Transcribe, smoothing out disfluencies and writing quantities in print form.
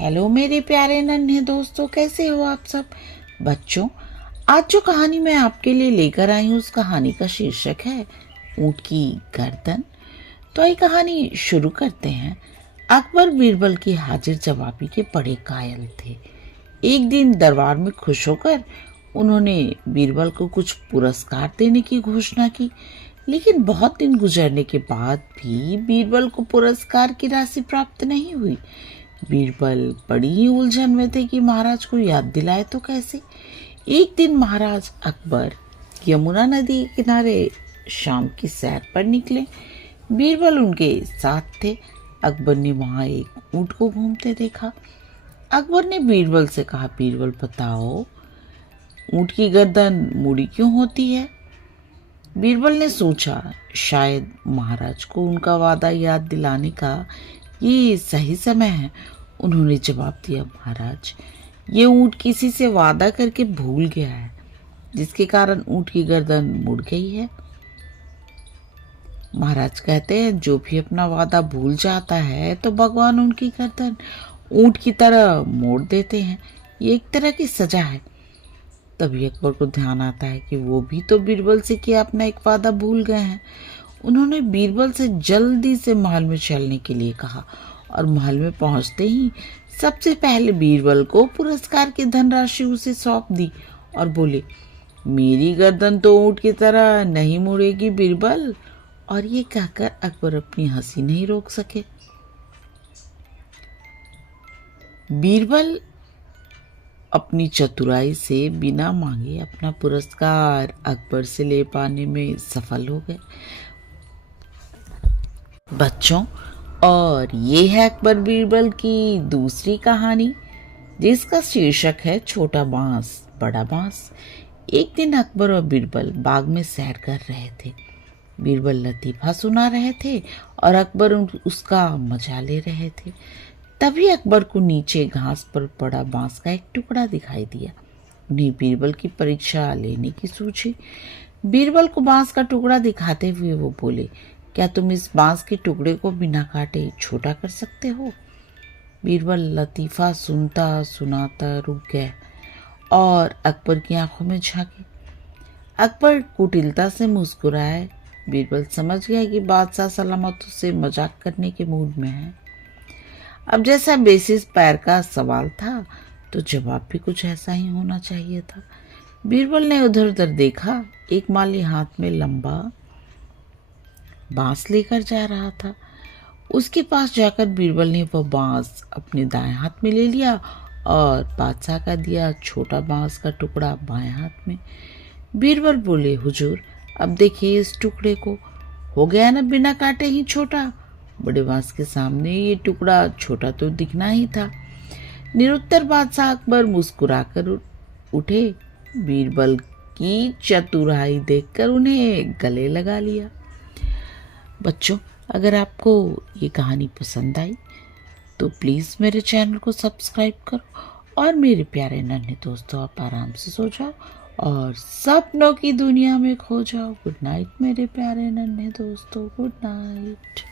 Hello मेरे प्यारे नन्हे दोस्तों, कैसे हो आप सब। बच्चों, आज जो कहानी मैं आपके लिए लेकर आई हूँ उस कहानी का शीर्षक है ऊंट की गर्दन। तो ये कहानी शुरू करते हैं। अकबर बीरबल की हाजिर जवाबी के बड़े कायल थे। एक दिन दरबार में खुश होकर उन्होंने बीरबल को कुछ पुरस्कार देने की घोषणा की, लेकिन बहुत दिन गुजरने के बाद भी बीरबल को पुरस्कार की राशि प्राप्त नहीं हुई। बीरबल बड़ी ही उलझन में थे कि महाराज को याद दिलाए तो कैसे। एक दिन महाराज अकबर यमुना नदी के किनारे शाम की सैर पर निकले। बीरबल उनके साथ थे। अकबर ने वहां एक ऊंट को घूमते देखा। अकबर ने बीरबल से कहा, बीरबल बताओ, ऊंट की गर्दन मुड़ी क्यों होती है। बीरबल ने सोचा शायद महाराज को उनका वादा याद दिलाने का ये सही समय है। उन्होंने जवाब दिया, महाराज, ये ऊंट किसी से वादा करके भूल गया है, जिसके कारण ऊंट की गर्दन मुड़ गई है। महाराज कहते हैं जो भी अपना वादा भूल जाता है तो भगवान उनकी गर्दन ऊंट की तरह मोड़ देते हैं। ये एक तरह की सजा है। तभी अकबर को ध्यान आता है कि वो भी तो बीरबल से किया अपना एक वादा भूल गए हैं। उन्होंने बीरबल से जल्दी से महल में चलने के लिए कहा और महल में पहुंचते ही सबसे पहले बीरबल को पुरस्कार की धनराशि उसे सौंप दी और बोले, मेरी गर्दन तो ऊंट की तरह नहीं मुड़ेगी बीरबल। और ये कहकर अकबर अपनी हंसी नहीं रोक सके। बीरबल अपनी चतुराई से बिना मांगे अपना पुरस्कार अकबर से ले पाने में सफल हो गए। बच्चों, और ये है अकबर बीरबल की दूसरी कहानी, जिसका शीर्षक है छोटा बांस बड़ा बांस। एक दिन अकबर और बीरबल बाग में सैर कर रहे थे। बीरबल लतीफा सुना रहे थे और अकबर उसका मजा ले रहे थे। तभी अकबर को नीचे घास पर पड़ा बांस का एक टुकड़ा दिखाई दिया। उन्हें बीरबल की परीक्षा लेने की सूझी। बीरबल को बांस का टुकड़ा दिखाते हुए वो बोले, क्या तुम इस बांस के टुकड़े को बिना काटे छोटा कर सकते हो। बीरबल लतीफा सुनता सुनाता रुक गया और अकबर की आंखों में झांके। अकबर कुटिलता से मुस्कुराए। बीरबल समझ गया कि बादशाह सलामत उससे मजाक करने के मूड में है। अब जैसा बेसिस पैर का सवाल था तो जवाब भी कुछ ऐसा ही होना चाहिए था। बीरबल ने उधर उधर देखा। एक माली हाथ में लंबा बांस लेकर जा रहा था। उसके पास जाकर बीरबल ने वह बांस अपने दाएं हाथ में ले लिया और बादशाह का दिया छोटा बांस का टुकड़ा बाएं हाथ में। बीरबल बोले, हुजूर, अब देखिए इस टुकड़े को, हो गया ना बिना काटे ही छोटा। बड़े बांस के सामने ये टुकड़ा छोटा तो दिखना ही था। निरुत्तर बादशाह अकबर मुस्कुराकर उठे। बीरबल की चतुराई देखकर उन्हें गले लगा लिया। बच्चों, अगर आपको ये कहानी पसंद आई तो प्लीज़ मेरे चैनल को सब्सक्राइब करो और मेरे प्यारे नन्हे दोस्तों, आप आराम से सो जाओ और सपनों की दुनिया में खो जाओ। गुड नाइट मेरे प्यारे नन्हे दोस्तों, गुड नाइट।